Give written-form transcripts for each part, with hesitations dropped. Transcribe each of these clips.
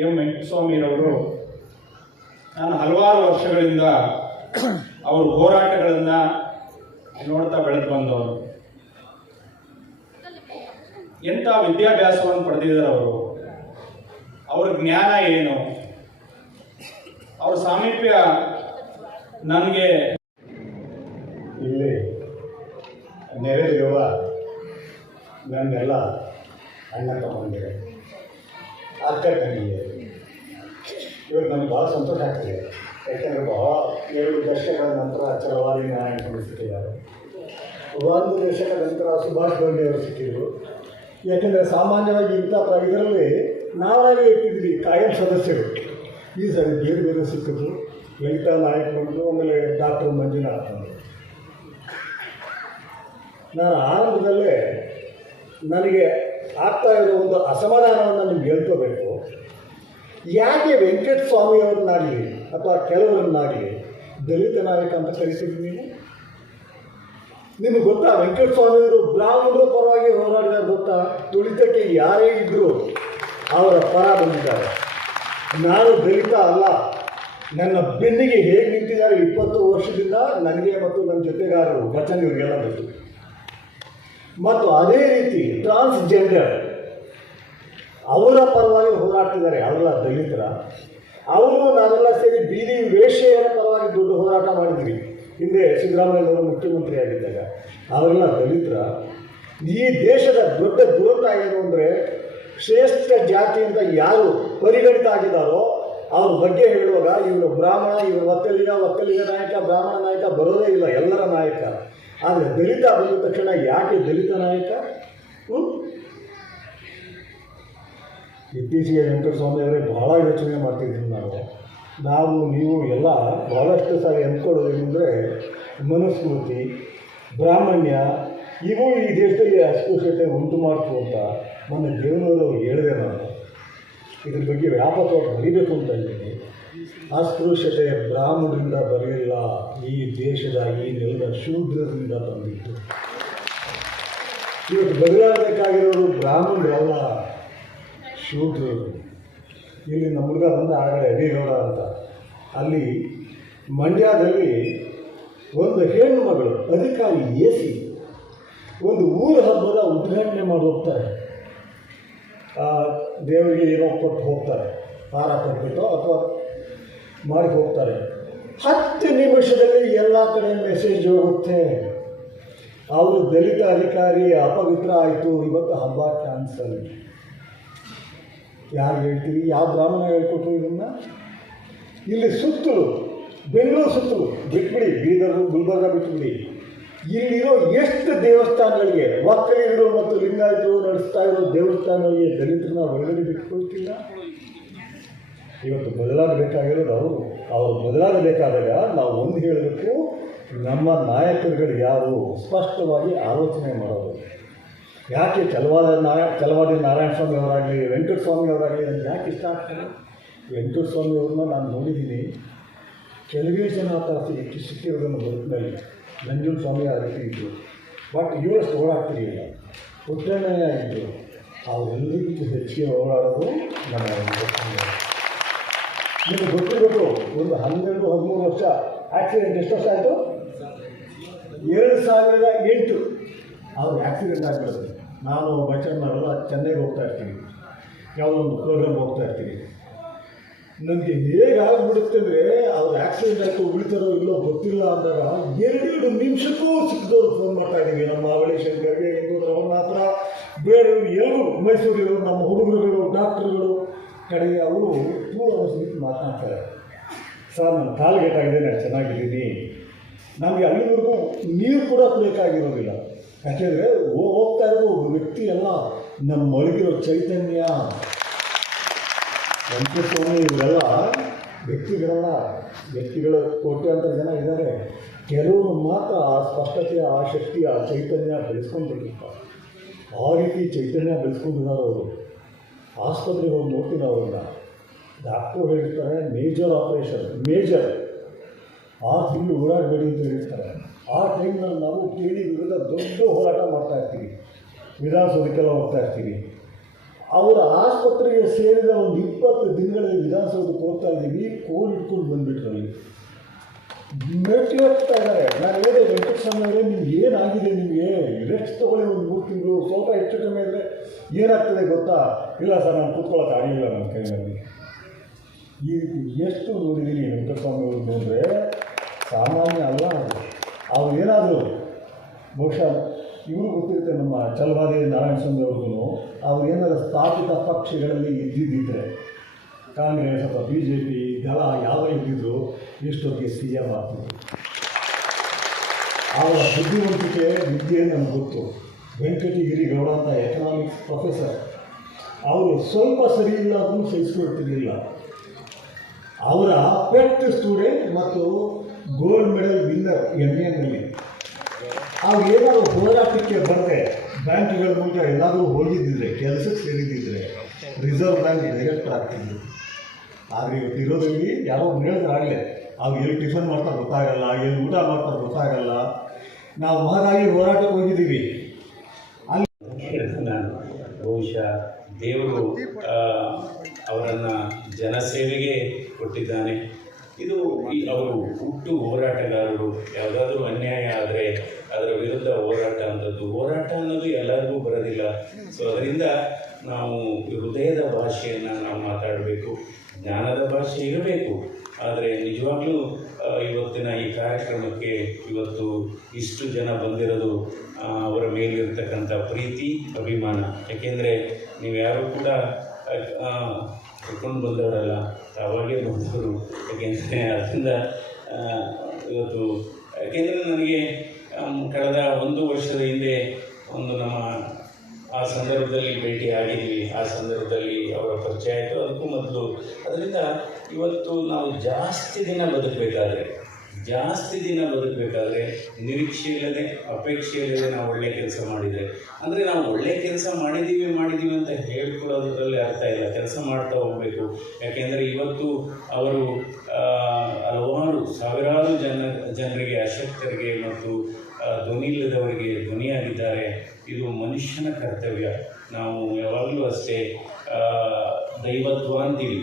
M ವೆಂಕಟಸ್ವಾಮಿರವರು ನಾನು ಹಲವಾರು ವರ್ಷಗಳಿಂದ ಅವ್ರ ಹೋರಾಟಗಳನ್ನು ನೋಡ್ತಾ ಬೆಳೆದು ಬಂದವರು. ಎಂಥ ವಿದ್ಯಾಭ್ಯಾಸವನ್ನು ಪಡೆದಿದ್ದಾರೆ ಅವರು, ಅವ್ರ ಜ್ಞಾನ ಏನು, ಅವ್ರ ಸಾಮೀಪ್ಯ ನನಗೆ ಇಲ್ಲಿ ನೆರೆದಿರುವ ನನ್ನೆಲ್ಲ ಅಣ್ಣ ತಮ್ಮಂದಿರೆ, ಅಕ್ಕ ತಂಗಿಯರು, ಇವತ್ತು ನನಗೆ ಭಾಳ ಸಂತೋಷ ಆಗ್ತಿದೆ. ಯಾಕೆಂದರೆ ಬಹಳ 2 ದಶಕಗಳ ನಂತರ ಚಲವಾದಿ ನಾರಾಯಣಸ್ವಾಮಿ ಸಿಕ್ಕಿದ್ದಾರೆ. 1 ದಶಕದ ನಂತರ ಸುಭಾಷ್ ಗೋಂಡೆ ಅವರು ಸಿಕ್ಕಿದ್ರು. ಯಾಕೆಂದರೆ ಸಾಮಾನ್ಯವಾಗಿ ಇಂಥ ಇದರಲ್ಲಿ ನಾವಾಗೇ ಇಟ್ಟಿದ್ವಿ ಕಾಯಂ ಸದಸ್ಯರು. ಈ ಸರಿ ಬೇರೆ ಬೇರೆ ಸಿಕ್ಕಿದ್ರು. ಲಲಿತಾ ನಾಯಕ್ ಬಂದರು, ಆಮೇಲೆ ಡಾಕ್ಟರ್ ಮಂಜುನಾಥ್ ಬಂದರು. ನಾನು ಆರಂಭದಲ್ಲೇ ನನಗೆ ಆಗ್ತಾ ಇರೋ ಒಂದು ಅಸಮಾಧಾನವನ್ನು ನಿಮ್ಗೆ ಹೇಳ್ಕೋಬೇಕು. ಯಾಕೆ ವೆಂಕಟಸ್ವಾಮಿಯವ್ರನ್ನಾಗಲಿ ಅಥವಾ ಕೆಲವರನ್ನಾಗಲಿ ದಲಿತ ನಾಯಕ ಅಂತ ಕರಿತೀವಿ ನೀವು? ನಿಮಗೆ ಗೊತ್ತಾ, ವೆಂಕಟಸ್ವಾಮಿಯವರು ಬ್ರಾಹ್ಮಣರ ಪರವಾಗಿ ಹೋರಾಡಿದ ಗೊತ್ತಾ? ತುಳಿತಕ್ಕೆ ಯಾರೇ ಇದ್ದರೂ ಅವರ ಪರ ಬಂದಿದ್ದಾರೆ. ನಾನು ದಲಿತ ಅಲ್ಲ, ನನ್ನ ಬೆನ್ನಿಗೆ ಹೇಗೆ ನಿಂತಿದ್ದಾರೆ 20 ವರ್ಷದಿಂದ ನನಗೆ ಮತ್ತು ನನ್ನ ಜೊತೆಗಾರರು ವಚನ ಇವರಿಗೆಲ್ಲ ಗೊತ್ತು. ಮತ್ತು ಅದೇ ರೀತಿ ಟ್ರಾನ್ಸ್ಜೆಂಡರ್ ಅವರ ಪರವಾಗಿ ಹೋರಾಡ್ತಿದ್ದಾರೆ. ಅವರೆಲ್ಲ ದಲಿತರ. ಅವರು ನಾವೆಲ್ಲ ಸೇರಿ ಬೀದಿ ವೇಶ್ಯೆಯರ ಪರವಾಗಿ ದೊಡ್ಡ ಹೋರಾಟ ಮಾಡಿದ್ವಿ ಹಿಂದೆ ಸಿದ್ದರಾಮಯ್ಯನವರು ಮುಖ್ಯಮಂತ್ರಿ ಆಗಿದ್ದಾಗ. ಅವರೆಲ್ಲ ದಲಿತರ. ಈ ದೇಶದ ದೊಡ್ಡ ದುರಂತ ಏನು ಅಂದರೆ, ಶ್ರೇಷ್ಠ ಜಾತಿಯಿಂದ ಯಾರು ಪರಿಗಣಿತ ಆಗಿದ್ದಾರೋ ಅವ್ರ ಬಗ್ಗೆ ಹೇಳುವಾಗ ಇವರು ಬ್ರಾಹ್ಮಣ, ಇವರು ಒಕ್ಕಲಿಗ ನಾಯಕ, ಬ್ರಾಹ್ಮಣ ನಾಯಕ ಬರೋದೇ ಇಲ್ಲ, ಎಲ್ಲರ ನಾಯಕ. ಆದರೆ ದಲಿತ ಬಂದ ತಕ್ಷಣ ಯಾಕೆ ದಲಿತ ನಾಯಕ? ಇತ್ತೀಚೆಗೆ ವೆಂಕಟಸ್ವಾಮಿ ಅವರೇ ಬಹಳ ಯೋಚನೆ ಮಾಡ್ತಿದ್ವಿ. ನಾವು ನೀವು ಎಲ್ಲ ಬಹಳಷ್ಟು ಸಾರಿ ಅಂದ್ಕೊಳ್ಳೋದೇನೆಂದರೆ, ಮನುಸ್ಮೃತಿ, ಬ್ರಾಹ್ಮಣ್ಯ ಇವು ಈ ದೇಶದಲ್ಲಿ ಅಸ್ಪೃಶ್ಯತೆ ಉಂಟು ಮಾಡ್ತು ಅಂತ ಮೊನ್ನೆ ದೇವನವರು ಹೇಳಿದೆ. ನಾನು ಇದ್ರ ಬಗ್ಗೆ ವ್ಯಾಪಕವಾಗಿ ಬರೀಬೇಕು ಅಂತ ಇದ್ದೀನಿ. ಅಸ್ಪೃಶ್ಯತೆ ಬ್ರಾಹ್ಮಣರಿಂದ ಬರಲಿಲ್ಲ, ಈ ದೇಶದ ಈ ನೆಲದ ಶೂದ್ರರಿಂದ ಬಂದಿತ್ತು. ಇವತ್ತು ಬದಲಾಗಬೇಕಾಗಿರೋರು ಬ್ರಾಹ್ಮಣರಲ್ಲ, ಶೂದ್ರರು. ಇಲ್ಲಿ ನಮ್ಮ ಹುಡುಗ ಬಂದ ಆಗಲೇ ಅಡಿಗೌಡ ಅಂತ, ಅಲ್ಲಿ ಮಂಡ್ಯದಲ್ಲಿ ಒಂದು ಹೆಣ್ಣು ಮಗಳು ಅಧಿಕಾರಿ AC ಒಂದು ಊರ ಹಬ್ಬದ ಉದ್ಘಾಟನೆ ಮಾಡಿ ಹೋಗ್ತಾರೆ. ದೇವರಿಗೆ ಏನೋ ಕೊಟ್ಟು ಹೋಗ್ತಾರೆ, ಹಾರ ಕೊಟ್ಬಿಟ್ಟು ಅಥವಾ ಮಾಡಿ ಹೋಗ್ತಾರೆ. 10 ನಿಮಿಷದಲ್ಲಿ ಎಲ್ಲ ಕಡೆ ಮೆಸೇಜ್ ಹೋಗುತ್ತೆ, ಅವರು ದಲಿತ ಅಧಿಕಾರಿ ಅಪವಿತ್ರ ಆಯಿತು, ಇವತ್ತು ಹಬ್ಬ ಕ್ಯಾನ್ಸಲ್. ಯಾರು ಹೇಳ್ತೀವಿ? ಯಾವ ಬ್ರಾಹ್ಮಣ ಹೇಳ್ಕೊಟ್ರು ಇದನ್ನು? ಇಲ್ಲಿ ಸುತ್ತಲೂ ಬೆಂಗಳೂರು ಸುತ್ತಲೂ ಬಿಟ್ಬಿಡಿ, ಬೀದರು ಗುಲ್ಬರ್ಗ ಬಿಟ್ಬಿಡಿ, ಇಲ್ಲಿರೋ ಎಷ್ಟು ದೇವಸ್ಥಾನಗಳಿಗೆ ಒಕ್ಕಲಿಗರು ಮತ್ತು ಲಿಂಗಾಯತರು ನಡೆಸ್ತಾ ಇರೋ ದೇವಸ್ಥಾನಗಳಿಗೆ ದಲಿತರನ್ನ ಹೊರಗಡೆ ಬಿಟ್ಕೊಳ್ತಿಲ್ಲ. ಇವತ್ತು ಬದಲಾಗಬೇಕಾಗಿರೋದು ಅವರು ಬದಲಾಗಬೇಕಾದಾಗ ನಾವು ಒಂದು ಹೇಳಬೇಕು, ನಮ್ಮ ನಾಯಕರುಗಳು ಯಾರು ಸ್ಪಷ್ಟವಾಗಿ ಆಲೋಚನೆ ಮಾಡೋದು. ಯಾಕೆ ಚಲವಾದಿ ನಾರಾಯಣಸ್ವಾಮಿ ಅವರಾಗಲಿ ವೆಂಕಟಸ್ವಾಮಿ ಅವರಾಗಲಿ ನನಗೆ ಯಾಕೆ ಇಷ್ಟ ಆಗ್ತಾರೆ? ವೆಂಕಟಸ್ವಾಮಿ ಅವ್ರನ್ನ ನಾನು ನೋಡಿದ್ದೀನಿ. ಕೆಲವೇ ಜನ ಆ ಥರ ಸಿಕ್ಕಿರೋದನ್ನು ಬದುಕಿನಲ್ಲಿ. ನಂಜುಂಡಸ್ವಾಮಿ ಆ ರೀತಿ ಇದ್ದರು, ಬಟ್ ಇವರಷ್ಟು ಓಡಾಡ್ತಿರಲಿಲ್ಲ. ಪುಟ್ಟಣ್ಣಯ್ಯ ಇದ್ದರು, ಅವರೆಲ್ಲರಿಗಿಂತ ಹೆಚ್ಚಿಗೆ ಓಡಾಡೋದು ನಮ್ಮ ವೆಂಕಟಸ್ವಾಮಿ. ನಿಮಗೆ ಗೊತ್ತಿರಬೇಕು, ಒಂದು 12-13 ವರ್ಷ ಆಕ್ಸಿಡೆಂಟ್. ಎಷ್ಟು ವರ್ಷ ಆಯಿತು? 2008 ಅವ್ರು ಆಕ್ಸಿಡೆಂಟ್ ಆಗಿಬಿಡೋದು. ನಾನು ಬಚ್ಚಣ್ಣವರೆಲ್ಲ ಚೆನ್ನೈಗೆ ಹೋಗ್ತಾ ಇರ್ತೀವಿ, ಯಾವುದೊಂದು ಪ್ರೋಗ್ರಾಮ್ ಹೋಗ್ತಾ ಇರ್ತೀವಿ. ನನಗೆ ಹೇಗಾಗ್ಬಿಡುತ್ತೆ ಅಂದರೆ, ಅವ್ರು ಆಕ್ಸಿಡೆಂಟ್ ಆಯಿತು, ಉಳಿತಾರೋ ಇಲ್ಲೋ ಗೊತ್ತಿಲ್ಲ ಅಂದಾಗ 2 ನಿಮಿಷಕ್ಕೂ ಸಿಕ್ಕಿದವ್ರು ಫೋನ್ ಮಾಡ್ತಾ ಇದ್ದೀವಿ. ನಮ್ಮ ಅವಳಿ ಶಂಕರ್ಗೆ, ಅವನ ಹತ್ರ ಬೇರೆಯವರು ಎಲ್ಲರೂ, ಮೈಸೂರಿಗಳು, ನಮ್ಮ ಹುಡುಗರುಗಳು, ಡಾಕ್ಟ್ರುಗಳು ಕಡೆಗೆ ಅವರು 2 ಅವರ್ಸ್ ಬಿಟ್ಟು ಮಾತನಾಡ್ತಾರೆ. ಸರ್, ನನ್ನ ಕಾಲ್ಗೇಟಾಗಿದೆ, ನಾನು ಚೆನ್ನಾಗಿದ್ದೀನಿ. ನಮಗೆ ಅಲ್ಲಿವರೆಗೂ ನೀರು ಕೂಡ ಕುಡಿಯೋಕ್ಕಾಗಿರೋದಿಲ್ಲ. ಯಾಕೆಂದರೆ ಹೋಗ್ತಾ ಇರೋ ಒಬ್ಬ ವ್ಯಕ್ತಿ ಎಲ್ಲ ನಮ್ಮ ಒಳಗಿರೋ ಚೈತನ್ಯ. ವೆಂಕಟಸ್ವಾಮಿ ಇವರೆಲ್ಲ ವ್ಯಕ್ತಿಗಳು ಕೋಟ್ಯಾಂತರ ಜನ ಇದ್ದಾರೆ. ಕೆಲವರು ಮಾತ್ರ ಆ ಸ್ಪಷ್ಟತೆ, ಆ ಶಕ್ತಿ, ಆ ಚೈತನ್ಯ ಬೆಳೆಸ್ಕೊಂಡಿರ್ತಾರೆ. ಆ ರೀತಿ ಚೈತನ್ಯ ಬೆಳೆಸ್ಕೊಂಡಿದ್ದಾರೆ ಅವರು. ಆಸ್ಪತ್ರೆಗೆ ಹೋಗಿ ನೋಡ್ತೀನಿ ಅವ್ರನ್ನ. ಡಾಕ್ಟ್ರು ಹೇಳಿರ್ತಾರೆ ಮೇಜರ್ ಆಪರೇಷನ್, 6 ತಿಂಗಳು ಓಡಾಡಬೇಡಿ ಅಂತ ಹೇಳ್ತಾರೆ. ಆ ಟೈಮ್ನಲ್ಲಿ ನಾವು ಕೇಳಿ ವಿರುದ್ಧ ದೊಡ್ಡ ಹೋರಾಟ ಮಾಡ್ತಾಯಿರ್ತೀವಿ, ವಿಧಾನಸೌಧಕ್ಕೆಲ್ಲ ಹೋಗ್ತಾ ಇರ್ತೀವಿ. ಅವರ ಆಸ್ಪತ್ರೆಗೆ ಸೇರಿದ ಒಂದು 20 ದಿನಗಳಲ್ಲಿ ವಿಧಾನಸೌಧಕ್ಕೆ ಹೋಗ್ತಾ ಇದ್ದೀವಿ, ಕೋಲ್ ಇಟ್ಕೊಂಡು ಬಂದುಬಿಟ್ರು ಅಲ್ಲಿ ಮೆಟ್ಲು ಹೋಗ್ತಾ ಇದ್ದಾರೆ. ನಾನು ಹೇಳಿದೆ, ವೆಂಕಟಸ್ವಾಮಿ ಅವರೇ, ನಿಮ್ಗೆ ಏನಾಗಿದೆ, ನಿಮಗೆ ರೆಸ್ಟ್ ತೊಗೊಳ್ಳಿ ಒಂದು 3 ತಿಂಗಳು, ಸ್ವಲ್ಪ ಹೆಚ್ಚು ಕಮ್ಮಿ ಅಂದರೆ ಏನಾಗ್ತದೆ ಗೊತ್ತಾ? ಇಲ್ಲ ಸರ್, ನಾನು ಕೂತ್ಕೊಳ್ಳೋಕೆ ಆಗಲಿಲ್ಲ ನನ್ನ ಕೈಯಲ್ಲಿ. ಈ ರೀತಿ ಎಷ್ಟು ನೋಡಿದ್ದೀನಿ ವೆಂಕಟಸ್ವಾಮಿ ಅವ್ರದ್ದು ಅಂದರೆ ಸಾಮಾನ್ಯ ಅಲ್ಲ. ಅವ್ರು ಏನಾದರೂ ಬಹುಶಃ ಇವರು ಗೊತ್ತಿರುತ್ತೆ, ನಮ್ಮ ಛಲವಾದಿ ನಾರಾಯಣಸ್ವಾಮಿ ಅವ್ರಿಗೂ, ಅವ್ರು ಏನಾದರೂ ಸ್ಥಾಪಿತ ಪಕ್ಷಗಳಲ್ಲಿ ಇದ್ದಿದ್ದರೆ ಕಾಂಗ್ರೆಸ್ ಅಥವಾ BJP ಇದೆಲ್ಲ ಯಾವ ಇದ್ದಿದ್ರು ಎಷ್ಟೊತ್ತಿಗೆ CM ಆಗ್ತಿದ್ರು. ಅವರ ಬುದ್ಧಿವಂತಿಕೆ ವಿದ್ಯೆ ನನಗೆ ಗೊತ್ತು. ವೆಂಕಟಗಿರಿ ಗೌಡ ಅಂತ ಎಕನಾಮಿಕ್ಸ್ ಪ್ರೊಫೆಸರ್, ಅವರು ಸ್ವಲ್ಪ ಸರಿ ಇಲ್ಲ ಅದನ್ನು ಸಹಿಸ್ಕೊಳ್ತಿರಲಿಲ್ಲ. ಅವರ ಪೆಟ್ ಸ್ಟೂಡೆಂಟ್ ಮತ್ತು ಗೋಲ್ಡ್ ಮೆಡಲ್ ವಿನ್ನರ್ MA ಅವ್ರು ಏನಾದರೂ ಹೋರಾಟಕ್ಕೆ ಬರದೆ ಬ್ಯಾಂಕ್ಗಳ ಮೂಲಕ ಎಲ್ಲಾದರೂ ಹೋಗಿದ್ದಿದ್ರೆ, ಕೆಲಸಕ್ಕೆ ಸೇರಿದ್ದಿದ್ರೆ ರಿಸರ್ವ್ ಬ್ಯಾಂಕ್ ಡೈರೆಕ್ಟರ್ ಆಗ್ತಿದ್ರು. ಆದರೆ ಇವತ್ತು ಇರೋದ್ರಲ್ಲಿ ಯಾರೋ ಹೇಳಿದ್ರೆ ಆಗಲೇ ಅವ್ರು ಎಲ್ಲಿ ಟಿಫನ್ ಮಾಡ್ತಾರೆ ಗೊತ್ತಾಗಲ್ಲ, ಎಲ್ಲಿ ಊಟ ಮಾಡ್ತಾರೆ ಗೊತ್ತಾಗಲ್ಲ. ನಾವು ಮಹದಾಗಿ ಹೋರಾಟಕ್ಕೆ ಹೋಗಿದ್ದೀವಿ. ನಾನು ಬಹುಶಃ ದೇವರು ಅವರನ್ನು ಜನಸೇವೆಗೆ ಕೊಟ್ಟಿದ್ದಾನೆ. ಇದು ಅವರು ಹುಟ್ಟು ಹೋರಾಟಗಾರರು. ಯಾವುದಾದ್ರೂ ಅನ್ಯಾಯ ಆದರೆ ಅದರ ವಿರುದ್ಧ ಹೋರಾಟ ಅನ್ನೋದು ಎಲ್ಲರಿಗೂ ಬರೋದಿಲ್ಲ. ಸೊ ಅದರಿಂದ ನಾವು ಹೃದಯದ ಭಾಷೆಯನ್ನು ನಾವು ಮಾತಾಡಬೇಕು, ಜ್ಞಾನದ ಭಾಷೆ ಇರಬೇಕು. ಆದರೆ ನಿಜವಾಗ್ಲೂ ಇವತ್ತಿನ ಈ ಕಾರ್ಯಕ್ರಮಕ್ಕೆ ಇವತ್ತು ಇಷ್ಟು ಜನ ಬಂದಿರೋದು ಅವರ ಮೇಲಿರ್ತಕ್ಕಂಥ ಪ್ರೀತಿ, ಅಭಿಮಾನ. ಯಾಕೆಂದರೆ ನೀವು ಯಾರೂ ಕೂಡ ಕರ್ಕೊಂಡು ಬಂದವರಲ್ಲ, ತಾವಾಗೇ ಬಂದವರು. ಯಾಕೆಂದರೆ ಅದರಿಂದ ಇವತ್ತು ಯಾಕೆಂದರೆ ನನಗೆ ಕಳೆದ 1 ವರ್ಷದ ಹಿಂದೆ ಒಂದು ನಮ್ಮ ಆ ಸಂದರ್ಭದಲ್ಲಿ ಭೇಟಿ ಆಗಿದ್ವಿ. ಆ ಸಂದರ್ಭದಲ್ಲಿ ಅವರ ಪರಿಚಯ ಆಯಿತು, ಅದಕ್ಕೂ ಮೊದಲು. ಅದರಿಂದ ಇವತ್ತು ನಾವು ಜಾಸ್ತಿ ದಿನ ಬದುಕಬೇಕಾದ್ರೆ ನಿರೀಕ್ಷೆ ಇಲ್ಲದೆ, ಅಪೇಕ್ಷೆ ಇಲ್ಲದೆ ನಾವು ಒಳ್ಳೆಯ ಕೆಲಸ ಮಾಡಿದರೆ, ಅಂದರೆ ನಾವು ಒಳ್ಳೆಯ ಕೆಲಸ ಮಾಡಿದ್ದೀವಿ ಅಂತ ಹೇಳ್ಕೊಳ್ಳೋದ್ರಲ್ಲಿ ಅರ್ಥ ಇಲ್ಲ. ಕೆಲಸ ಮಾಡ್ತಾ ಹೋಗಬೇಕು. ಯಾಕೆಂದರೆ ಇವತ್ತು ಅವರು ಹಲವಾರು ಸಾವಿರಾರು ಜನರಿಗೆ, ಅಶಕ್ತರಿಗೆ ಮತ್ತು ಧ್ವನಿ ಇಲ್ಲದವರಿಗೆ ಧ್ವನಿಯಾಗಿದ್ದಾರೆ. ಇದು ಮನುಷ್ಯನ ಕರ್ತವ್ಯ. ನಾವು ಯಾವಾಗಲೂ ಅಷ್ಟೇ ದೈವತ್ವ ಅಂತೀವಿ,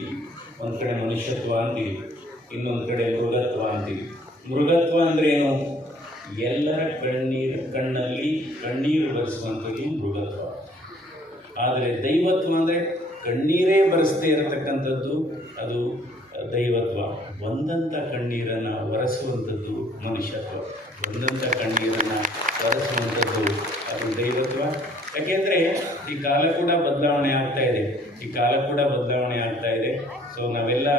ಒಂದು ಕಡೆ ಮನುಷ್ಯತ್ವ ಅಂತೀವಿ, ಇನ್ನೊಂದು ಕಡೆ ಮೃಗತ್ವ ಅಂತೀವಿ. ಮೃಗತ್ವ ಅಂದರೆ ಏನು? ಎಲ್ಲರ ಕಣ್ಣಲ್ಲಿ ಕಣ್ಣೀರು ಬರೆಸುವಂಥದ್ದು ಮೃಗತ್ವ. ಆದರೆ ದೈವತ್ವ ಅಂದರೆ ಕಣ್ಣೀರೇ ಬರೆಸದೇ ಇರತಕ್ಕಂಥದ್ದು, ಅದು ದೈವತ್ವ. ಬಂದಂಥ ಕಣ್ಣೀರನ್ನು ಒರೆಸುವಂಥದ್ದು ಮನುಷ್ಯತ್ವ. ಬಂದಂಥ ಕಣ್ಣೀರನ್ನು ಒರೆಸುವಂಥದ್ದು ಅದು ದೈವತ್ವ. ಯಾಕೆಂದರೆ ಈ ಕಾಲ ಕೂಡ ಬದಲಾವಣೆ ಆಗ್ತಾ ಇದೆ. ಸೊ ನಾವೆಲ್ಲ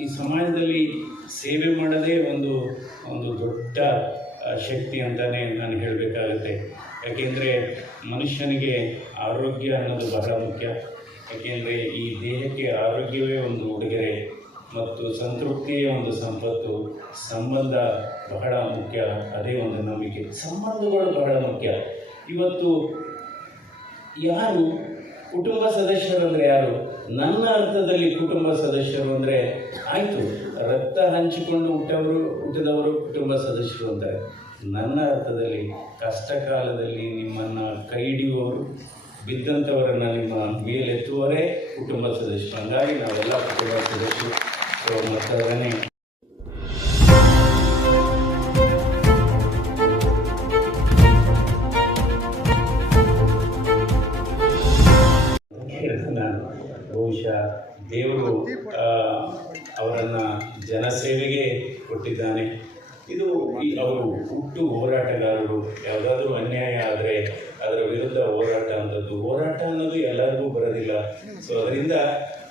ಈ ಸಮಾಜದಲ್ಲಿ ಸೇವೆ ಮಾಡೋದೇ ಒಂದು ದೊಡ್ಡ ಶಕ್ತಿ ಅಂತಲೇ ನಾನು ಹೇಳಬೇಕಾಗುತ್ತೆ. ಯಾಕೆಂದರೆ ಮನುಷ್ಯನಿಗೆ ಆರೋಗ್ಯ ಅನ್ನೋದು ಬಹಳ ಮುಖ್ಯ. ಯಾಕೆಂದರೆ ಈ ದೇಹಕ್ಕೆ ಆರೋಗ್ಯವೇ ಒಂದು ಉಡುಗೊರೆ ಮತ್ತು ಸಂತೃಪ್ತಿಯೇ ಒಂದು ಸಂಪತ್ತು. ಸಂಬಂಧ ಬಹಳ ಮುಖ್ಯ, ಅದೇ ಒಂದು ನಂಬಿಕೆ. ಸಂಬಂಧಗಳು ಬಹಳ ಮುಖ್ಯ. ಇವತ್ತು ಯಾರು ಕುಟುಂಬ ಸದಸ್ಯರು ಅಂದರೆ ಯಾರು? ನನ್ನ ಅರ್ಥದಲ್ಲಿ ಕುಟುಂಬ ಸದಸ್ಯರು ಅಂದರೆ ಆಯಿತು, ರಕ್ತ ಹಂಚಿಕೊಂಡು ಹುಟ್ಟಿದವರು ಕುಟುಂಬ ಸದಸ್ಯರು ಅಂತಾರೆ. ನನ್ನ ಅರ್ಥದಲ್ಲಿ ಕಷ್ಟ ಕಾಲದಲ್ಲಿ ನಿಮ್ಮನ್ನು ಕೈ ಹಿಡಿಯುವವರು, ಬಿದ್ದಂಥವರನ್ನು ನಿಮ್ಮ ಮೇಲೆತ್ತುವವರೇ ಕುಟುಂಬ ಸದಸ್ಯರು. ಹಾಗಾಗಿ ನಾವೆಲ್ಲ ಕುಟುಂಬ ಸದಸ್ಯರು. ಸೊ ಮತ್ತವರನ್ನೇ ನಾನು ಬಹುಶಃ ದೇವರು ಅವರನ್ನು ಜನಸೇವೆಗೆ ಕೊಟ್ಟಿದ್ದಾನೆ. ಇದು ಅವರು ಹುಟ್ಟು ಹೋರಾಟಗಾರರು. ಯಾವುದಾದ್ರೂ ಅನ್ಯಾಯ ಆದರೆ ಅದರ ವಿರುದ್ಧ ಹೋರಾಟ ಅನ್ನೋದು ಎಲ್ಲರಿಗೂ ಬರೋದಿಲ್ಲ. ಸೊ ಅದರಿಂದ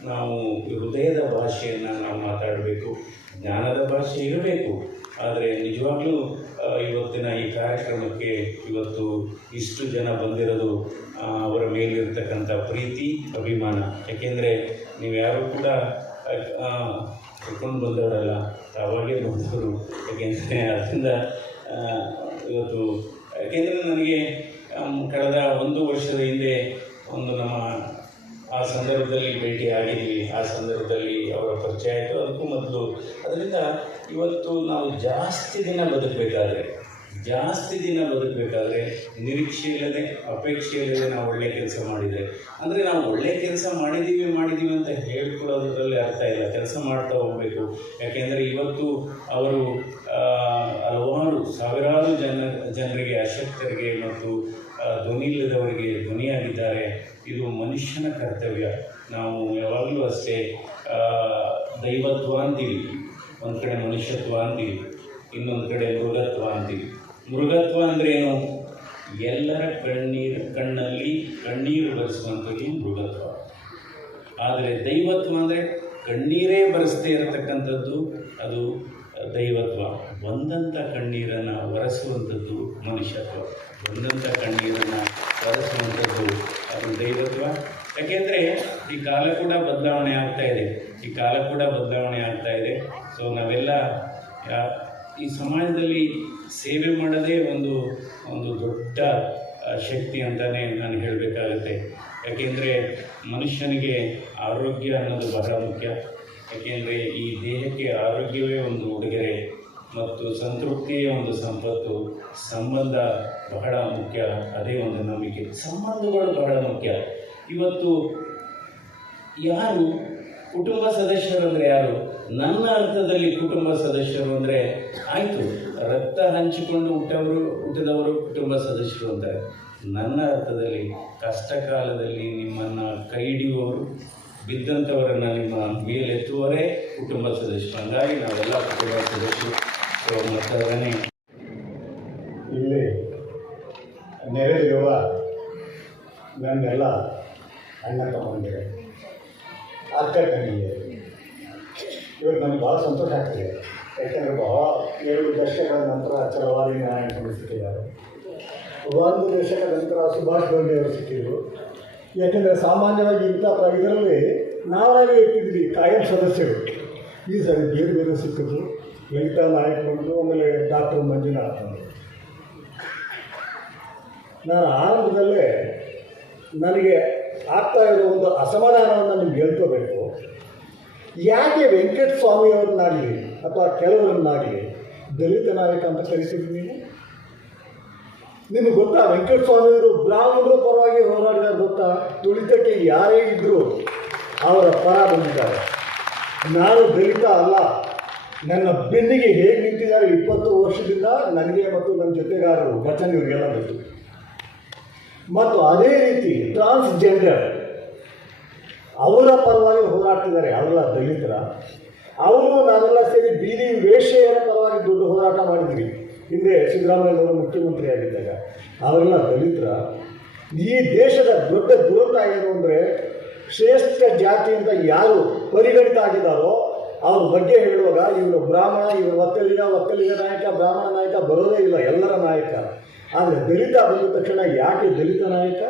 ನಾವು ಹೃದಯದ ಭಾಷೆಯನ್ನು ನಾವು ಮಾತಾಡಬೇಕು, ಜ್ಞಾನದ ಭಾಷೆ ಇರಬೇಕು. ಆದರೆ ನಿಜವಾಗ್ಲೂ ಇವತ್ತಿನ ಈ ಕಾರ್ಯಕ್ರಮಕ್ಕೆ ಇವತ್ತು ಇಷ್ಟು ಜನ ಬಂದಿರೋದು ಅವರ ಮೇಲಿರ್ತಕ್ಕಂಥ ಪ್ರೀತಿ, ಅಭಿಮಾನ. ಯಾಕೆಂದರೆ ನೀವು ಯಾರೂ ಕೂಡ ಕರ್ಕೊಂಡು ಬಂದವರಲ್ಲ, ತಾವಾಗೇ ಬಂದವರು. ಯಾಕೆಂದರೆ ಅದರಿಂದ ಇವತ್ತು ಯಾಕೆಂದರೆ ನನಗೆ ಕಳೆದ 1 ವರ್ಷದ ಹಿಂದೆ ಒಂದು ನಮ್ಮ ಆ ಸಂದರ್ಭದಲ್ಲಿ ಭೇಟಿ ಆಗಿದ್ವಿ. ಆ ಸಂದರ್ಭದಲ್ಲಿ ಅವರ ಪರಿಚಯ ಆಯಿತು, ಅದಕ್ಕೂ ಮೊದಲು. ಅದರಿಂದ ಇವತ್ತು ನಾವು ಜಾಸ್ತಿ ದಿನ ಬದುಕಬೇಕಾದ್ರೆ ಜಾಸ್ತಿ ದಿನ ಬದುಕಬೇಕಾದ್ರೆ ನಿರೀಕ್ಷೆ ಇಲ್ಲದೆ ಅಪೇಕ್ಷೆ ಇಲ್ಲದೆ ನಾವು ಒಳ್ಳೆ ಕೆಲಸ ಮಾಡಿದರೆ, ಅಂದರೆ ನಾವು ಒಳ್ಳೆ ಕೆಲಸ ಮಾಡಿದ್ದೀವಿ ಅಂತ ಹೇಳ್ಕೊಳ್ಳೋದ್ರಲ್ಲಿ ಅರ್ಥ ಇಲ್ಲ. ಕೆಲಸ ಮಾಡ್ತಾ ಹೋಗಬೇಕು. ಯಾಕೆಂದರೆ ಇವತ್ತು ಅವರು ಹಲವಾರು ಸಾವಿರಾರು ಜನರಿಗೆ, ಅಶಕ್ತರಿಗೆ ಮತ್ತು ಧ್ವನಿ ಇಲ್ಲದವರಿಗೆ ಧ್ವನಿಯಾಗಿದ್ದಾರೆ. ಇದು ಮನುಷ್ಯನ ಕರ್ತವ್ಯ. ನಾವು ಯಾವಾಗಲೂ ಅಷ್ಟೇ ದೈವತ್ವ ಅಂತೀವಿ, ಒಂದು ಕಡೆ ಮನುಷ್ಯತ್ವ ಅಂತೀವಿ, ಇನ್ನೊಂದು ಕಡೆ ಮೃಗತ್ವ ಅಂತೀವಿ. ಮೃಗತ್ವ ಅಂದರೆ ಏನು? ಎಲ್ಲರ ಕಣ್ಣಲ್ಲಿ ಕಣ್ಣೀರು ಬರೆಸುವಂಥದ್ದು ಮೃಗತ್ವ. ಆದರೆ ದೈವತ್ವ ಅಂದರೆ ಕಣ್ಣೀರೇ ಬರೆಸದೇ ಇರತಕ್ಕಂಥದ್ದು ಅದು ದೈವತ್ವ. ಬಂದಂಥ ಕಣ್ಣೀರನ್ನು ಒರೆಸುವಂಥದ್ದು ಮನುಷ್ಯತ್ವ. ಬಂದಂಥ ಕಣ್ಣೀರನ್ನು ಒರೆಸುವಂಥದ್ದು ಅದು ದೈವತ್ವ. ಯಾಕೆಂದರೆ ಈ ಕಾಲ ಕೂಡ ಬದಲಾವಣೆ ಆಗ್ತಾ ಇದೆ. ಸೊ ನಾವೆಲ್ಲ ಈ ಸಮಾಜದಲ್ಲಿ ಸೇವೆ ಮಾಡೋದೇ ಒಂದು ದೊಡ್ಡ ಶಕ್ತಿ ಅಂತಲೇ ನಾನು ಹೇಳಬೇಕಾಗುತ್ತೆ. ಯಾಕೆಂದರೆ ಮನುಷ್ಯನಿಗೆ ಆರೋಗ್ಯ ಅನ್ನೋದು ಬಹಳ ಮುಖ್ಯ. ಯಾಕೆಂದರೆ ಈ ದೇಹಕ್ಕೆ ಆರೋಗ್ಯವೇ ಒಂದು ಉಡುಗೊರೆ ಮತ್ತು ಸಂತೃಪ್ತಿಯೇ ಒಂದು ಸಂಪತ್ತು. ಸಂಬಂಧ ಬಹಳ ಮುಖ್ಯ, ಅದೇ ಒಂದು ನಂಬಿಕೆ. ಸಂಬಂಧಗಳು ಬಹಳ ಮುಖ್ಯ. ಇವತ್ತು ಯಾರು ಕುಟುಂಬ ಸದಸ್ಯರು ಅಂದರೆ ಯಾರು? ನನ್ನ ಅರ್ಥದಲ್ಲಿ ಕುಟುಂಬ ಸದಸ್ಯರು ಅಂದರೆ ಆಯಿತು, ರಕ್ತ ಹಂಚಿಕೊಂಡು ಹುಟ್ಟಿದವರು ಕುಟುಂಬ ಸದಸ್ಯರು ಅಂತಾರೆ. ನನ್ನ ಅರ್ಥದಲ್ಲಿ ಕಷ್ಟ ಕಾಲದಲ್ಲಿ ನಿಮ್ಮನ್ನು ಕೈ ಹಿಡಿಯುವವರು, ಬಿದ್ದಂಥವರನ್ನು ನಿಮ್ಮ ಮೇಲೆತ್ತುವವರೇ ಕುಟುಂಬ ಸದಸ್ಯರು. ಹಾಗಾಗಿ ನಾವೆಲ್ಲ ಕುಟುಂಬ ಸದಸ್ಯರು. ಸೊ ಮತ್ತವರನ್ನೇ ಇಲ್ಲಿ ನೆರೆದಿರುವ ನನ್ನೆಲ್ಲ ಅಣ್ಣ ತಮ್ಮಂದಿರೆ, ಅಕ್ಕ ತಂಗಿಯರು, ಇವತ್ತು ನನಗೆ ಭಾಳ ಸಂತೋಷ ಆಗ್ತಿದೆ. ಯಾಕೆಂದರೆ 2 ದಶಕಗಳ ನಂತರ ಛಲವಾದಿ ನಾರಾಯಣ ಸ್ವಾಮಿ ಸಿಕ್ಕಿದ್ದಾರೆ. 1 ದಶಕದ ನಂತರ ಸುಭಾಷ್ ಗೋಂಡೆ ಅವರು ಸಿಕ್ಕಿದ್ರು. ಯಾಕೆಂದರೆ ಸಾಮಾನ್ಯವಾಗಿ ಇದರಲ್ಲಿ ನಾವಾಗಿ ಇಟ್ಟಿದ್ವಿ ಕಾಯಂ ಸದಸ್ಯರು. ಈ ಸರಿ ಬೇರೆ ಸಿಕ್ಕಿದ್ರು. ಲಲಿತಾ ನಾಯಕ್ ಬಂದರು, ಆಮೇಲೆ ಡಾಕ್ಟರ್ ಮಂಜುನಾಥ್ ಬಂದರು. ನಾನು ಆರಂಭದಲ್ಲೇ ನನಗೆ ಆಗ್ತಾ ಇರೋ ಒಂದು ಅಸಮಾಧಾನವನ್ನು ನಿಮ್ಗೆ ಹೇಳ್ಕೋಬೇಕು. ಯಾಕೆ ವೆಂಕಟಸ್ವಾಮಿಯವ್ರನ್ನಾಗಲಿ ಅಥವಾ ಕೆಲವರನ್ನಾಗಲಿ ದಲಿತ ನಾಯಕ ಅಂತ ಕರಿತೀವಿ ನೀವು? ನಿಮಗೆ ಗೊತ್ತಾ, ವೆಂಕಟಸ್ವಾಮಿಯವರು ಬ್ರಾಹ್ಮಣರ ಪರವಾಗಿ ಹೋರಾಡಿದ್ದಾರೆ ಗೊತ್ತಾ? ತುಳಿತಕ್ಕೆ ಯಾರೇ ಇದ್ದರೂ ಅವರ ಪರ ಬಂದಿದ್ದಾರೆ. ನಾನು ದಲಿತ ಅಲ್ಲ, ನನ್ನ ಬೆನ್ನಿಗೆ ಹೇಗೆ ನಿಂತಿದ್ದಾರೆ 20 ವರ್ಷದಿಂದ ನನಗೆ ಮತ್ತು ನನ್ನ ಜೊತೆಗಾರರು ವಚನ ಇವರಿಗೆಲ್ಲ ಗೊತ್ತು. ಮತ್ತು ಅದೇ ರೀತಿ ಟ್ರಾನ್ಸ್ಜೆಂಡರ್ ಅವರ ಪರವಾಗಿ ಹೋರಾಡ್ತಿದ್ದಾರೆ. ಅವರೆಲ್ಲ ದಲಿತರ. ಅವರು ನಾವೆಲ್ಲ ಸೇರಿ ಬೀದಿ ವೇಶ್ಯೆಯರ ಪರವಾಗಿ ದೊಡ್ಡ ಹೋರಾಟ ಮಾಡಿದ್ವಿ ಹಿಂದೆ ಸಿದ್ದರಾಮಯ್ಯನವರು ಮುಖ್ಯಮಂತ್ರಿ ಆಗಿದ್ದಾಗ. ಅವರೆಲ್ಲ ದಲಿತರ. ಈ ದೇಶದ ದೊಡ್ಡ ದುರಂತ ಏನು ಅಂದರೆ, ಶ್ರೇಷ್ಠ ಜಾತಿಯಿಂದ ಯಾರು ಪರಿಗಣಿತ ಆಗಿದ್ದಾರೋ ಅವ್ರ ಬಗ್ಗೆ ಹೇಳುವಾಗ ಇವರು ಬ್ರಾಹ್ಮಣ, ಇವರು ಒಕ್ಕಲಿಗ ನಾಯಕ, ಬ್ರಾಹ್ಮಣ ನಾಯಕ ಬರೋದೇ ಇಲ್ಲ, ಎಲ್ಲರ ನಾಯಕ. ಆದರೆ ದಲಿತ ಬಂದ ತಕ್ಷಣ ಯಾಕೆ ದಲಿತ ನಾಯಕ?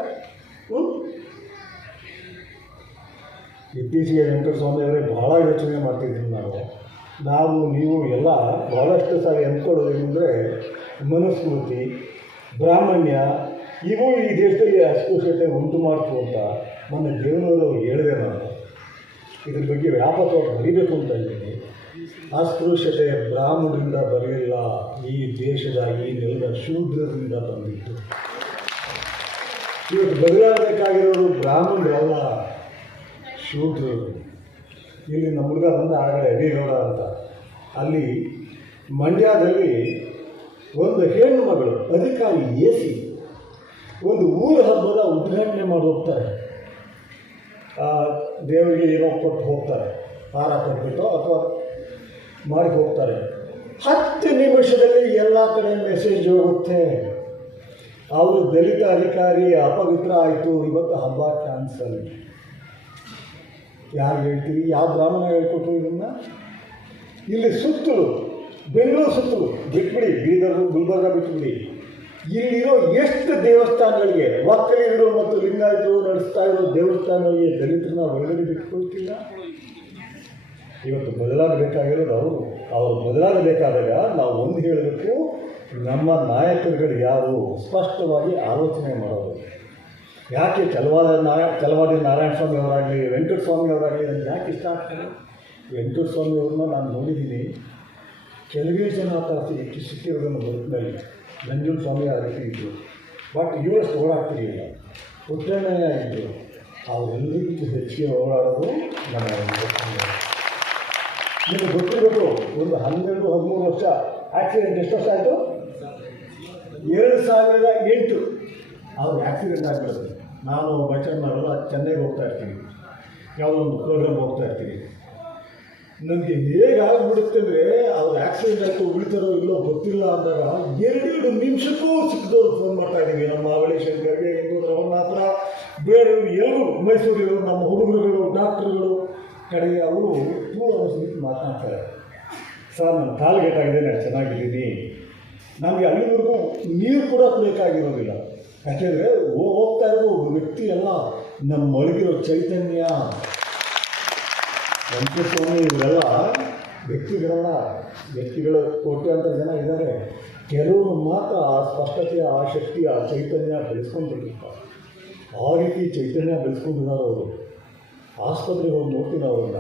ಇತ್ತೀಚೆಗೆ ವೆಂಕಟಸ್ವಾಮಿಯವರೇ ಬಹಳ ಯೋಚನೆ ಮಾಡ್ತಿದ್ದೀವಿ. ನಾವು ನೀವು ಎಲ್ಲ ಬಹಳಷ್ಟು ಸಾರಿ ಅಂದ್ಕೊಳ್ಳೋದೇನೆಂದರೆ, ಮನುಸ್ಮೃತಿ, ಬ್ರಾಹ್ಮಣ್ಯ ಇವು ಈ ದೇಶದಲ್ಲಿ ಅಸ್ಪೃಶ್ಯತೆ ಉಂಟು ಮಾಡ್ತು ಅಂತ ನನ್ನ ಜೀವನದವರು ಹೇಳಿದೆ. ನಾನು ಇದ್ರ ಬಗ್ಗೆ ವ್ಯಾಪಕವಾಗಿ ಬರೀಬೇಕು ಅಂತ ಇದ್ದೀನಿ. ಅಸ್ಪೃಶ್ಯತೆ ಬ್ರಾಹ್ಮಣರಿಂದ ಬರಲಿಲ್ಲ, ಈ ದೇಶದ ಈ ನೆಲದ ಶೂದ್ರರಿಂದ ಬಂದಿತ್ತು. ಇವತ್ತು ಬದಲಾಗಬೇಕಾಗಿರೋರು ಬ್ರಾಹ್ಮಣರಲ್ಲ, ಶೂದ್ರರು. ಇಲ್ಲಿ ನಮ್ಮ ಹುಡುಗ ಬಂದ ಆಗಲೇ ಅಡಿಗೌಡ ಅಂತ, ಅಲ್ಲಿ ಮಂಡ್ಯದಲ್ಲಿ ಒಂದು ಹೆಣ್ಣು ಮಗಳು ಅಧಿಕಾರಿ AC ಒಂದು ಊರ ಹಬ್ಬದ ಉದ್ಘಾಟನೆ ಮಾಡಿ ಹೋಗ್ತಾರೆ. ದೇವರಿಗೆ ಏನೋ ಕೊಟ್ಟು ಹೋಗ್ತಾರೆ, ಹಾರ ಕೊಟ್ಬಿಟ್ಟು ಅಥವಾ ಮಾಡಿ ಹೋಗ್ತಾರೆ. 10 ನಿಮಿಷದಲ್ಲಿ ಎಲ್ಲ ಕಡೆ ಮೆಸೇಜ್ ಹೋಗುತ್ತೆ, ಅವರು ದಲಿತ ಅಧಿಕಾರಿ ಅಪವಿತ್ರ ಆಯಿತು, ಇವತ್ತು ಹಬ್ಬ ಕ್ಯಾನ್ಸಲ್. ಯಾರು ಹೇಳ್ತೀವಿ? ಯಾವ ಬ್ರಾಹ್ಮಣ ಹೇಳ್ಕೊಟ್ರು ಇದನ್ನು? ಇಲ್ಲಿ ಸುತ್ತಲೂ ಬೆಂಗಳೂರು ಸುತ್ತಲೂ ಬಿಟ್ಬಿಡಿ, ಬೀದರ್ ಗುಲ್ಬರ್ಗ ಬಿಟ್ಬಿಡಿ, ಇಲ್ಲಿರೋ ಎಷ್ಟು ದೇವಸ್ಥಾನಗಳಿಗೆ ಒಕ್ಕಲಿಗರು ಮತ್ತು ಲಿಂಗಾಯತರು ನಡೆಸ್ತಾ ಇರೋ ದೇವಸ್ಥಾನಗಳಿಗೆ ದಲಿತರನ್ನ ಒಳಗಡೆ ಬಿಟ್ಕೊಳ್ತಿಲ್ಲ. ಇವತ್ತು ಬದಲಾಗಬೇಕಾಗಿರೋದು ಅವರು ಬದಲಾಗಬೇಕಾದಾಗ ನಾವು ಒಂದು ಹೇಳಬೇಕು, ನಮ್ಮ ನಾಯಕರುಗಳು ಯಾರು ಸ್ಪಷ್ಟವಾಗಿ ಆಲೋಚನೆ ಮಾಡೋದು. ಯಾಕೆ ಛಲವಾದಿ ನಾರಾಯಣ ಸ್ವಾಮಿ ಅವರಾಗಲಿ, ವೆಂಕಟಸ್ವಾಮಿ ಅವರಾಗಲಿ ನನಗೆ ಯಾಕೆ ಇಷ್ಟ ಆಗ್ತಾರೆ? ವೆಂಕಟಸ್ವಾಮಿ ಅವ್ರನ್ನ ನಾನು ನೋಡಿದ್ದೀನಿ, ಕೆಲವೇ ಜನ ಸಿಕ್ಕಿರೋದನ್ನು ಬದುಕಿನಲ್ಲಿ ನಂಜುಂಡ ಸ್ವಾಮಿ ಆ ರೀತಿ ಇದ್ದರು. ಬಟ್ ಇವರಷ್ಟು ಓಡಾಡ್ತಿರಲಿಲ್ಲ. ಪುಟ್ಟಣ್ಣಯ್ಯ ಇದ್ದರು, ಅವರೆಲ್ಲರಿಗಿಂತ ಹೆಚ್ಚಿಗೆ ಓಡಾಡೋದು ನಮ್ಮ ನಿಮಗೆ ಗೊತ್ತಿರಬೇಕು. ಒಂದು 12-13 ವರ್ಷ ಆಕ್ಸಿಡೆಂಟ್. ಎಷ್ಟು ವರ್ಷ ಆಯಿತು? 2008 ಅವ್ರು ಆಕ್ಸಿಡೆಂಟ್ ಆಗಿಬಿಡುತ್ತೆ. ನಾನು ಬಚ್ಚಣ್ಣವರೆಲ್ಲ ಚೆನ್ನೈಗೆ ಹೋಗ್ತಾ ಇರ್ತೀನಿ, ಯಾವುದೋ ಒಂದು ಪ್ರೋಗ್ರಾಮ್ ಹೋಗ್ತಾ ಇರ್ತೀನಿ. ನನಗೆ ಹೇಗೆ ಆಗಿಬಿಡುತ್ತೆ ಅಂದರೆ ಅವ್ರು ಆಕ್ಸಿಡೆಂಟ್ ಆಯಿತು, ಉಳಿತಾರೋ ಇಲ್ಲೋ ಗೊತ್ತಿಲ್ಲ ಅಂದಾಗ 2 ನಿಮಿಷಕ್ಕೂ ಸಿಕ್ಕಿದವ್ರು ಫೋನ್ ಮಾಡ್ತಾ ಇದ್ದೀವಿ. ನಮ್ಮ ಮಾವಳಿ ಶಂಕರ್ಗೆ, ರವಣ್ಣ ಹತ್ರ, ಬೇರೆಯವರು ಎಲ್ಲರೂ ಮೈಸೂರಿಗಳು, ನಮ್ಮ ಹುಡುಗರುಗಳು, ಡಾಕ್ಟ್ರುಗಳು ಕಡೆಗೆ ಅವರು 2 ಅವರ್ಸ್ ನಿಂತು ಮಾತನಾಡ್ತಾರೆ. ಸರ್ ನನ್ನ ಕಾಲ್ಗೇಟಾಗಿದೆ, ನಾನು ಚೆನ್ನಾಗಿದ್ದೀನಿ. ನಮಗೆ ಅಲ್ಲಿವರೆಗೂ ನೀರು ಕೂಡ ಕುಡಿಯೋಕ್ಕಾಗಿರೋದಿಲ್ಲ. ಯಾಕೆಂದರೆ ಹೋಗ್ತಾ ಇರೋ ವ್ಯಕ್ತಿ ಎಲ್ಲ ನಮ್ಮ ಒಳಗಿರೋ ಚೈತನ್ಯ. ವೆಂಕಟಸ್ವಾಮಿ ಇವರೆಲ್ಲ ವ್ಯಕ್ತಿಗಳು ಕೋಟ್ಯಾಂತರ ಜನ ಇದ್ದಾರೆ. ಕೆಲವರು ಮಾತ್ರ ಆ ಸ್ಪಷ್ಟತೆ, ಆ ಶಕ್ತಿ, ಆ ಚೈತನ್ಯ ಬೆಳೆಸ್ಕೊಂಡಿರ್ತಾರೆ. ಆ ರೀತಿ ಚೈತನ್ಯ ಬೆಳೆಸ್ಕೊಂಡಿದ್ದಾರೆ ಅವರು. ಆಸ್ಪತ್ರೆಗೆ ಹೋಗಿ ನೋಡ್ತೀನಿ ಅವ್ರನ್ನ.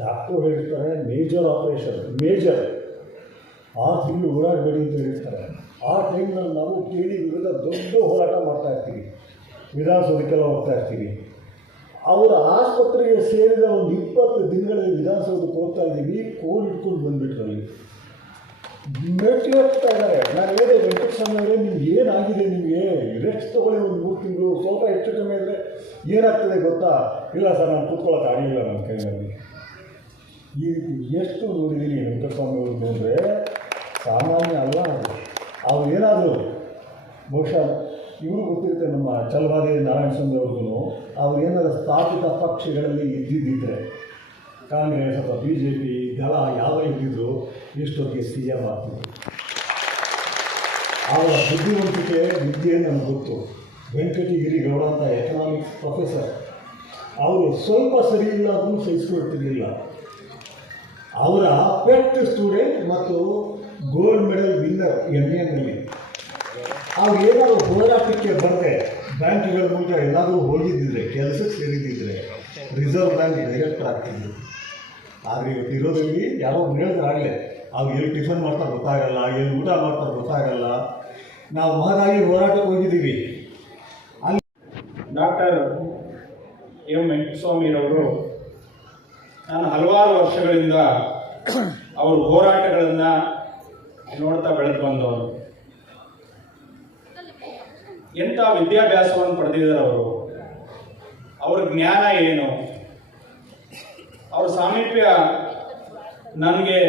ಡಾಕ್ಟ್ರು ಹೇಳ್ತಾರೆ ಮೇಜರ್ ಆಪ್ರೇಷನ್, 6 ತಿಂಗಳು ಓಡಾಡಬೇಡಿ ಅಂತ ಹೇಳ್ತಾರೆ. ಆ ಟೈಮ್ನಲ್ಲಿ ನಾವು ಕೇಳಿ ವಿರುದ್ಧ ದೊಡ್ಡ ಹೋರಾಟ ಮಾಡ್ತಾ ಇರ್ತೀವಿ, ವಿಧಾನಸೌಧಕ್ಕೆಲ್ಲ ಹೋಗ್ತಾ ಇರ್ತೀವಿ. ಅವರ ಆಸ್ಪತ್ರೆಗೆ ಸೇರಿದ ಒಂದು 20 ದಿನಗಳಲ್ಲಿ ವಿಧಾನಸೌಧಕ್ಕೆ ಹೋಗ್ತಾ ಇದ್ದೀವಿ. ಕೋಲ್ ಇಟ್ಕೊಂಡು ಬಂದುಬಿಟ್ರಲ್ಲಿ ಮೆಟ್ಲು ಹೋಗ್ತಾ ಇದ್ದಾರೆ. ನಾನು ಹೇಳಿದೆ, ವೆಂಕಟಸ್ವಾಮಿ ಅವರೇ ನಿಮ್ಗೆ ಏನಾಗಿದೆ, ನಿಮಗೆ ರೆಸ್ಟ್ ತೊಗೊಳ್ಳಿ ಒಂದು 3 ತಿಂಗಳು, ಸ್ವಲ್ಪ ಹೆಚ್ಚು ಕಮ್ಮಿ ಅಂದರೆ ಏನಾಗ್ತದೆ ಗೊತ್ತಾ? ಇಲ್ಲ ಸರ್, ನಾನು ಕೂತ್ಕೊಳ್ಳೋಕ್ಕಾಗಲಿಲ್ಲ ನನ್ನ ಕೈಯಲ್ಲಿ. ಈ ರೀತಿ ಎಷ್ಟು ನೋಡಿದ್ದೀನಿ ವೆಂಕಟಸ್ವಾಮಿ ಅವ್ರದ್ದು ಅಂದರೆ ಸಾಮಾನ್ಯ ಅಲ್ಲ. ಅವ್ರು ಏನಾದರೂ ಬಹುಶಃ ಇವರು ಗೊತ್ತಿರುತ್ತೆ, ನಮ್ಮ ಛಲವಾದಿ ನಾರಾಯಣಸ್ವಾಮಿ ಅವ್ರಿಗೂ, ಅವ್ರು ಏನಾದರೂ ಸ್ಥಾಪಿತ ಪಕ್ಷಗಳಲ್ಲಿ ಇದ್ದಿದ್ದರೆ, ಕಾಂಗ್ರೆಸ್ ಅಥವಾ BJP ದಳ ಯಾವ ಇದ್ದಿದ್ರು ಎಷ್ಟೊತ್ತಿಗೆ CM ಆಗ್ತಿದ್ರು. ಅವರ ಬುದ್ಧಿವಂತಿಕೆ, ವಿದ್ಯೆ ನಮ್ಗೆ ಗೊತ್ತು. ವೆಂಕಟಗಿರಿ ಗೌಡ ಅಂತ ಎಕನಾಮಿಕ್ಸ್ ಪ್ರೊಫೆಸರ್, ಅವರು ಸ್ವಲ್ಪ ಸರಿ ಇಲ್ಲ ಅದನ್ನು ಸಹಿಸ್ಕೊಳ್ತಿರಲಿಲ್ಲ. ಅವರ ಪೆಟ್ ಸ್ಟೂಡೆಂಟ್ ಮತ್ತು ಗೋಲ್ಡ್ ಮೆಡಲ್ ವಿನ್ನರ್ MA ಅವ್ರು ಏನಾದರೂ ಹೋರಾಟಕ್ಕೆ ಬರದೆ ಬ್ಯಾಂಕ್ಗಳ ಮೂಲಕ ಎಲ್ಲಾದರೂ ಹೋಗಿದ್ದಿದ್ರೆ, ಕೆಲಸಕ್ಕೆ ಸೇರಿದ್ದಿದ್ರೆ ರಿಸರ್ವ್ ಬ್ಯಾಂಕ್ ಡೈರೆಕ್ಟರ್ ಆಗ್ತಿದ್ರು. ಆದರೆ ಇವತ್ತು ಇರೋದ್ರಲ್ಲಿ ಯಾರೋ ಹೇಳಿದ್ರಾಗಲೇ ಅವ್ರು ಎಲ್ಲಿ ಟಿಫನ್ ಮಾಡ್ತಾರೆ ಗೊತ್ತಾಗಲ್ಲ, ಎಲ್ಲಿ ಊಟ ಮಾಡ್ತಾರೆ ಗೊತ್ತಾಗಲ್ಲ. ನಾವು ಮಹದಾಗಿ ಹೋರಾಟಕ್ಕೆ ಹೋಗಿದ್ದೀವಿ. ಅಲ್ಲಿ ಡಾಕ್ಟರ್ ಎಂ ವೆಂಕಟಸ್ವಾಮಿರವರು ನಾನು ಹಲವಾರು ವರ್ಷಗಳಿಂದ ಅವ್ರ ಹೋರಾಟಗಳನ್ನು ನೋಡ್ತಾ ಬೆಳೆದು ಬಂದವರು. ಎಂಥ ವಿದ್ಯಾಭ್ಯಾಸವನ್ನು ಪಡೆದಿದ್ದಾರೆ ಅವರು, ಅವ್ರ ಜ್ಞಾನ ಏನು, ಅವ್ರ ಸಾಮೀಪ್ಯ ನನಗೆ